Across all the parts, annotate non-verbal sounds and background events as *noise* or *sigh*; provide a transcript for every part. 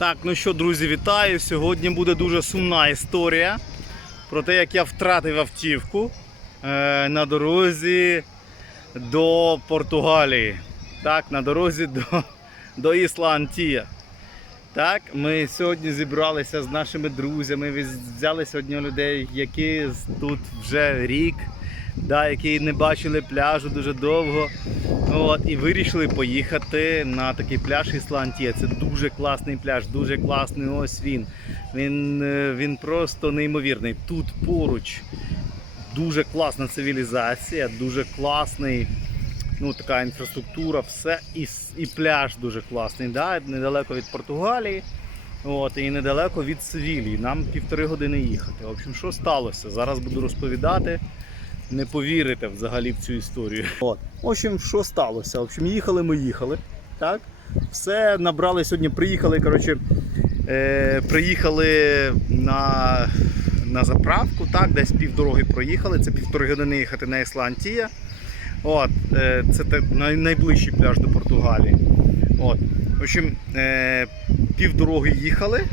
Так, ну що, друзі, вітаю. Сьогодні буде дуже сумна історія про те, як я втратив автівку е, на дорозі до Португалії. Так, на дорозі до, до Ісландія. Так, ми сьогодні зібралися з нашими друзями. Взяли сьогодні людей, які тут вже рік, да, які не бачили пляжу дуже довго. От, і вирішили поїхати на такий пляж Ісландія. Це дуже класний пляж, дуже класний. Ось він. Він, е, він просто неймовірний. Тут поруч дуже класна цивілізація, дуже класний. Ну, така інфраструктура, все, і, і пляж дуже класний, да? недалеко від Португалії, от, і недалеко від Севілії. Нам півтори години їхати. В общем, що сталося? Зараз буду розповідати. Не повірите взагалі в цю історію. От. В общем, що сталося? В общем, їхали ми їхали. Так? Все набрали сьогодні, приїхали. Коротше, е, приїхали на, на заправку, так, десь півдороги проїхали. Це півтори години їхати на Ісландія. От, е, це найближчий пляж до Португалії. От. В общем, е, півдороги їхали,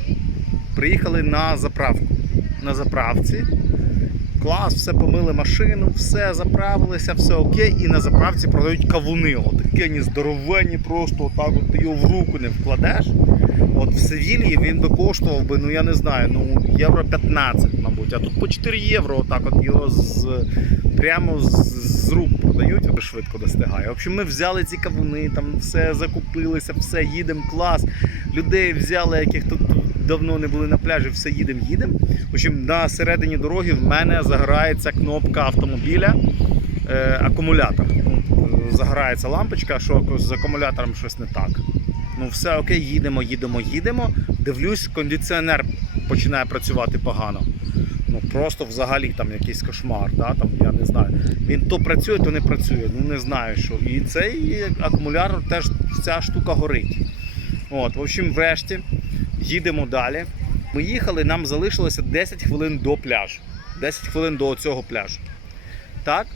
приїхали на заправку. На заправці. Клас, все помили машину, все заправилися, все окей. І на заправці продають кавуни. Отакі вони здоровенні, просто отак от ти його в руку не вкладеш. От в Севілії він би коштував би, ну я не знаю, ну євро 15, мабуть. А тут по 4 євро, отак от його з, прямо з, з рук продають, а швидко достигає. В общем, ми взяли ці кавуни, там все закупилися, все, їдемо, клас. Людей взяли, яких тут давно не були на пляжі, все їдемо, їдемо. В общем, на середині дороги в мене загорається кнопка автомобіля, е, акумулятор. Загорається лампочка, що з акумулятором щось не так. Ну, все окей, їдемо, їдемо, їдемо. Дивлюсь, кондиціонер починає працювати погано. Ну просто взагалі там якийсь кошмар, да? там, я не знаю. Він то працює, то не працює. Ну не знаю що. І цей акумулятор теж ця штука горить. От, в общем, врешті їдемо далі. Ми їхали, нам залишилося 10 хвилин до пляжу. 10 хвилин до цього пляжу. Так?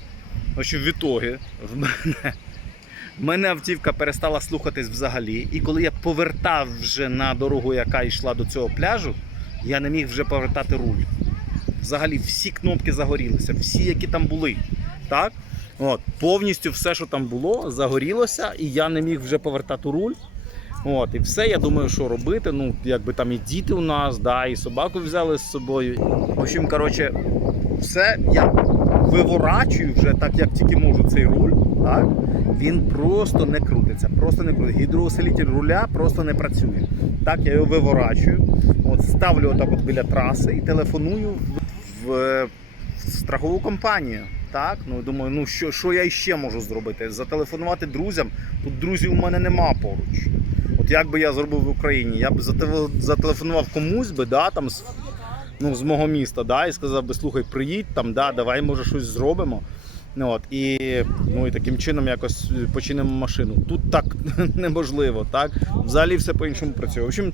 Общем, в ітогі в мене, в мене автівка перестала слухатись взагалі. І коли я повертав вже на дорогу, яка йшла до цього пляжу, я не міг вже повертати руль. Взагалі всі кнопки загорілися, всі, які там були. Так? От, повністю все, що там було, загорілося, і я не міг вже повертати руль. От, і все, я думаю, що робити. Ну, якби там і діти у нас, да, і собаку взяли з собою. В общем, коротше, все я виворачую вже так, як тільки можу цей руль. Так? Він просто не крутиться, просто не крутиться. Гідроусилитель руля просто не працює. Так, я його виворачую, от ставлю отак от біля траси і телефоную в, в страхову компанію. Так, ну думаю, ну що, що я ще можу зробити? Зателефонувати друзям. Тут друзів у мене нема поруч. От як би я зробив в Україні, я б зателефонував комусь би, да, там з, ну, з мого міста, да, і сказав би, слухай, приїдь там, да, давай може щось зробимо. Ну, от, і, ну, і таким чином якось починимо машину. Тут так *laughs* неможливо, так? Взагалі все по-іншому працює. В общем,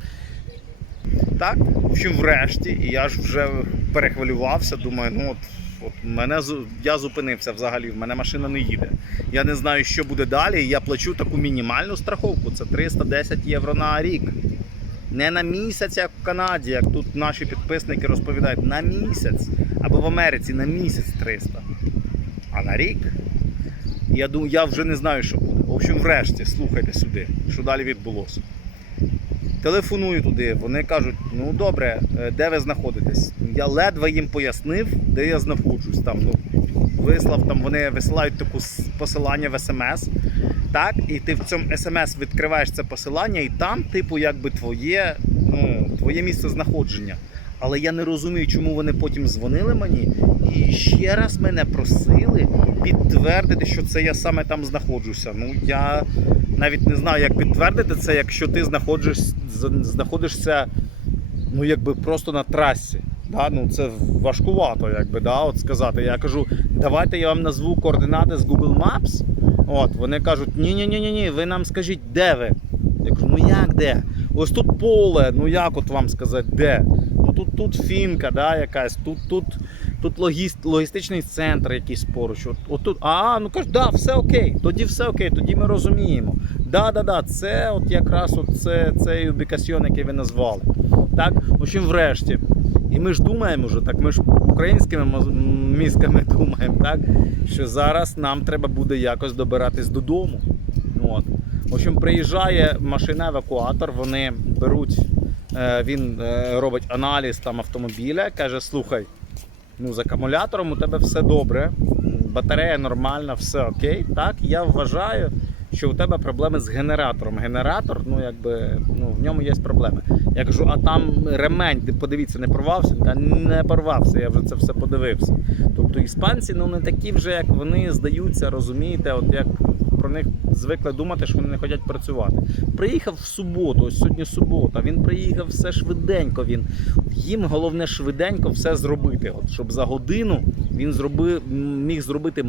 так, в общем, врешті, і я ж вже перехвилювався, думаю, ну от, от мене я зупинився взагалі, в мене машина не їде. Я не знаю, що буде далі. Я плачу таку мінімальну страховку. Це 310 євро на рік. Не на місяць, як в Канаді, як тут наші підписники розповідають, на місяць. Або в Америці на місяць 300. А на рік. Я думаю, я вже не знаю, що буде. В общем, врешті, слухайте сюди, що далі відбулося. Телефоную туди, вони кажуть, ну добре, е, де ви знаходитесь? Я ледве їм пояснив, де я знаходжусь. Там, ну, вислав, там вони висилають таку посилання в смс. Так, і ти в цьому смс відкриваєш це посилання, і там, типу, якби твоє, ну, твоє місце знаходження. Але я не розумію, чому вони потім дзвонили мені і ще раз мене просили підтвердити, що це я саме там знаходжуся. Ну я навіть не знаю, як підтвердити це, якщо ти знаходиш, знаходишся ну, якби просто на трасі. Да? Ну, це важкувато, якби, да? От сказати. Я кажу, давайте я вам назву координати з Google Maps. От, вони кажуть, ні-ні-ні, ні ви нам скажіть, де ви? Я кажу, ну як де? Ось тут поле, ну як от вам сказати, де? Тут, тут фінка, да, якась, тут, тут, тут логіст, логістичний центр якийсь поруч. От, от тут, а, ну кажуть, да, все окей, тоді все окей, тоді ми розуміємо. Да, да, да, це от якраз от це, цей убікасьйон, який ви назвали. Так, в общем, врешті. І ми ж думаємо вже, так ми ж українськими мізками *laughs* думаємо, так, що зараз нам треба буде якось добиратись додому. От. В общем, приїжджає машина-евакуатор, вони беруть, він е, робить аналіз там автомобіля, каже: слухай, ну з акумулятором у тебе все добре, батарея нормальна, все окей. Так, я вважаю, що у тебе проблеми з генератором. Генератор, ну якби ну, в ньому є проблеми. Я кажу, а там ремень, подивіться, не порвався. Каже, не порвався, я вже це все подивився. Тобто іспанці ну не такі вже, як вони здаються, розумієте, от як про них звикли думати, що вони не хочуть працювати. Приїхав в суботу, ось сьогодні субота. Він приїхав все швиденько. Він їм головне швиденько все зробити. От щоб за годину він зробив, міг зробити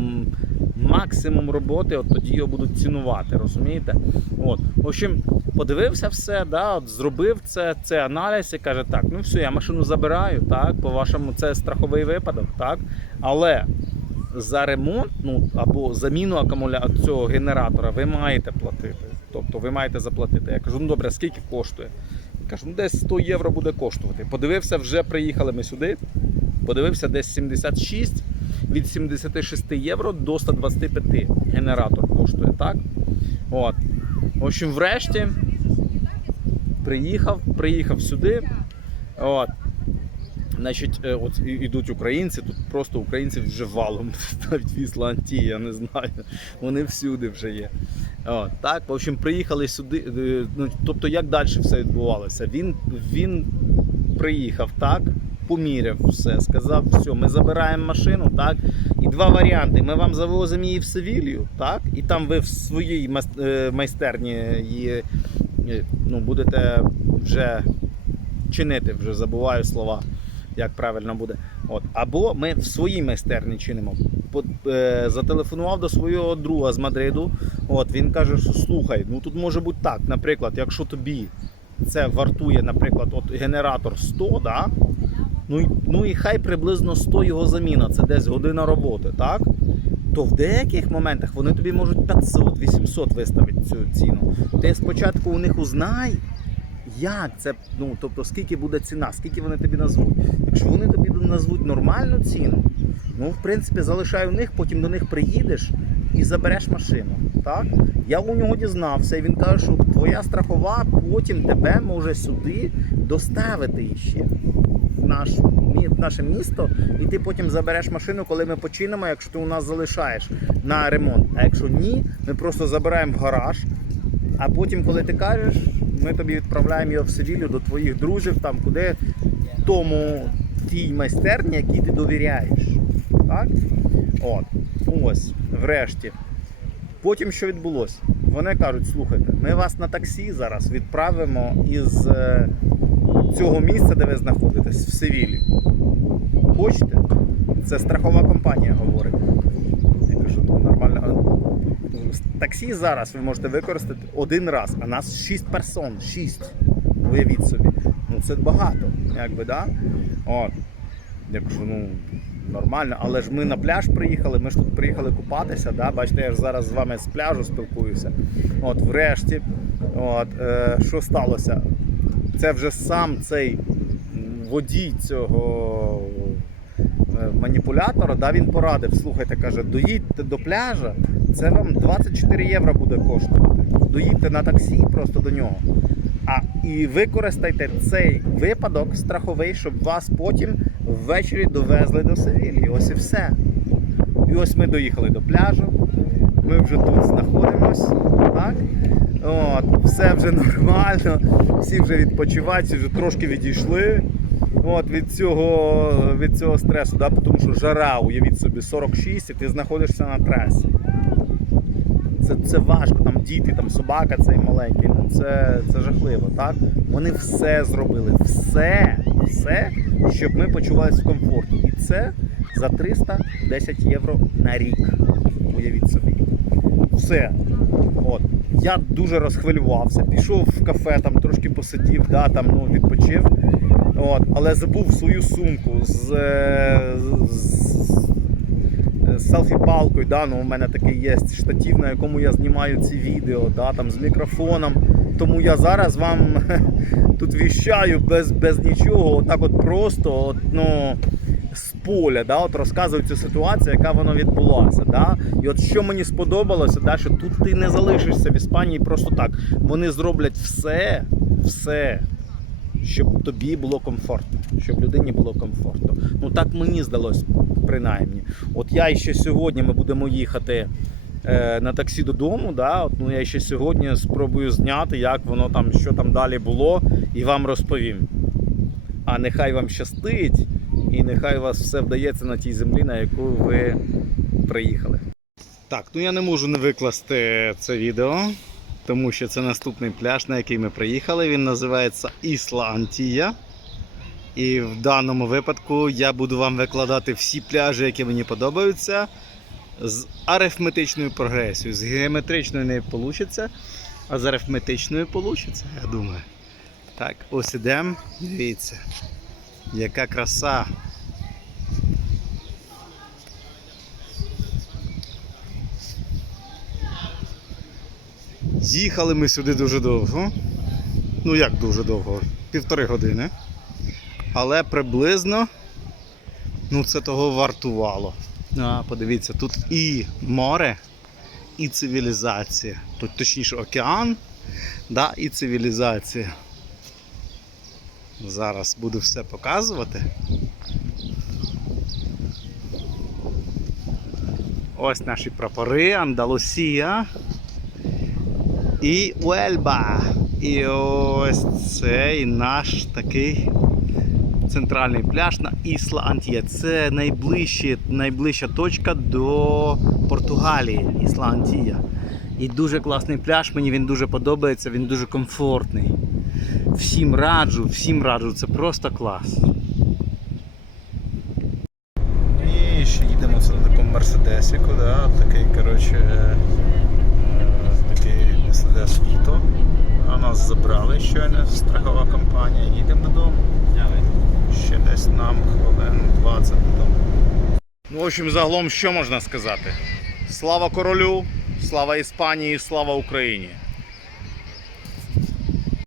максимум роботи, от тоді його будуть цінувати, розумієте? От, в общем, подивився все, да, от зробив це, це аналіз і каже: так, ну все, я машину забираю, так, по-вашому, це страховий випадок, так, але за ремонт, ну або заміну акумуля... цього генератора ви маєте платити. Тобто ви маєте заплатити. Я кажу, ну добре, скільки коштує? Кажу, ну десь 100 євро буде коштувати. Подивився, вже приїхали ми сюди. Подивився, десь 76 від 76 євро до 125 генератор коштує, так? От. В общем, врешті приїхав, приїхав сюди. От. Значить, е, от ідуть українці, тут просто українців вже валом, *laughs* навіть в Ісландії, я не знаю. Вони всюди вже є. От, так, в общем, приїхали сюди. е, Ну, тобто, як далі все відбувалося? Він, він приїхав, так, поміряв все, сказав, все, ми забираємо машину, так. І два варіанти. Ми вам завозимо її в Севілью, так, і там ви в своїй е, майстерні її ну, будете вже чинити, вже забуваю слова, як правильно буде. От. Або ми в своїй майстерні чинимо. Е, Зателефонував до свого друга з Мадриду. От, він каже, що слухай, ну тут може бути так, наприклад, якщо тобі це вартує, наприклад, от генератор 100, да? ну, ну і хай приблизно 100 його заміна, це десь година роботи, так? То в деяких моментах вони тобі можуть 500-800 виставити цю ціну. Ти спочатку у них узнай, як це, ну тобто скільки буде ціна, скільки вони тобі назвуть. Якщо вони тобі назвуть нормальну ціну, ну в принципі залишай у них, потім до них приїдеш і забереш машину. Так? Я у нього дізнався, і він каже, що твоя страхова потім тебе може сюди доставити ще в, наш, наше місто, і ти потім забереш машину, коли ми починимо, якщо ти у нас залишаєш на ремонт. А якщо ні, ми просто забираємо в гараж. А потім, коли ти кажеш, ми тобі відправляємо його в Севілью до твоїх друзів, там куди тому тій майстерні, якій ти довіряєш. Так? От. Ось, врешті. Потім що відбулося? Вони кажуть, слухайте, ми вас на таксі зараз відправимо із е, цього місця, де ви знаходитесь, в Севілі. Хочете? Це страхова компанія говорить. Я кажу, ну нормально. Таксі зараз ви можете використати один раз, а нас 6 персон, 6. Уявіть собі. Ну це багато, якби, да? От. Я кажу, ну нормально, але ж ми на пляж приїхали, ми ж тут приїхали купатися, да? бачите, я ж зараз з вами з пляжу спілкуюся. От, врешті, от, е, що сталося? Це вже сам цей водій цього е, маніпулятора, да, він порадив, слухайте, каже, доїдьте до пляжа, це вам 24 євро буде коштувати. Доїдьте на таксі просто до нього. А і використайте цей випадок страховий, щоб вас потім ввечері довезли до Севілії. Ось і все. І ось ми доїхали до пляжу. Ми вже тут знаходимось. Так? От, все вже *laughs* нормально, всі вже відпочивають, всі вже трошки відійшли. От, від цього, від цього стресу, да? тому що жара, уявіть собі, 46, і ти знаходишся на трасі. Це, це важко, там діти, там собака цей маленький, ну це, це жахливо, так? Вони все зробили, все, все, щоб ми почувалися в комфорті. І це за 310 євро на рік. Уявіть собі. Все. От. Я дуже розхвилювався, пішов в кафе, там трошки посидів, да, там, ну, відпочив. От, але забув свою сумку з, з, з селфі-палкою. Да? Ну, у мене такий є штатив, на якому я знімаю ці відео, да? там, з мікрофоном. Тому я зараз вам *laughs* тут віщаю без, без нічого, отак от просто от, ну, з поля, да? от розказую цю ситуацію, яка вона відбулася. Да? І от що мені сподобалося, да? що тут ти не залишишся в Іспанії просто так. Вони зроблять все, все, щоб тобі було комфортно, щоб людині було комфортно. Ну так мені здалось, принаймні. От я ще сьогодні ми будемо їхати е, на таксі додому. Да? От, ну, я ще сьогодні спробую зняти, як воно там, що там далі було, і вам розповім. А нехай вам щастить, і нехай у вас все вдається на тій землі, на яку ви приїхали. Так, ну я не можу не викласти це відео, тому що це наступний пляж, на який ми приїхали. Він називається Ісла. І в даному випадку я буду вам викладати всі пляжі, які мені подобаються, з арифметичною прогресією. З геометричною не вийде, а з арифметичною вийде, я думаю. Так, ось ідемо. Дивіться, яка краса. Їхали ми сюди дуже довго. Ну як дуже довго? Півтори години. Але приблизно ну, це того вартувало. А, подивіться, тут і море, і цивілізація. Тут точніше океан, да, і цивілізація. Зараз буду все показувати. Ось наші прапори, Андалусія і Уельба. І ось цей наш такий центральний пляж на Ісла Антія. Це найближчі, найближча точка до Португалії, Ісла Антія. І дуже класний пляж, мені він дуже подобається, він дуже комфортний. Всім раджу, всім раджу, це просто клас. І ще їдемо це на такому мерседесіку, да? такий, коротше, е, такий мерседес Віто. А нас забрали щойно страхова компанія. Їдемо додому. Ще десь нам хвилин 20 додому. Ну, в общем, загалом, що можна сказати? Слава королю, слава Іспанії, слава Україні!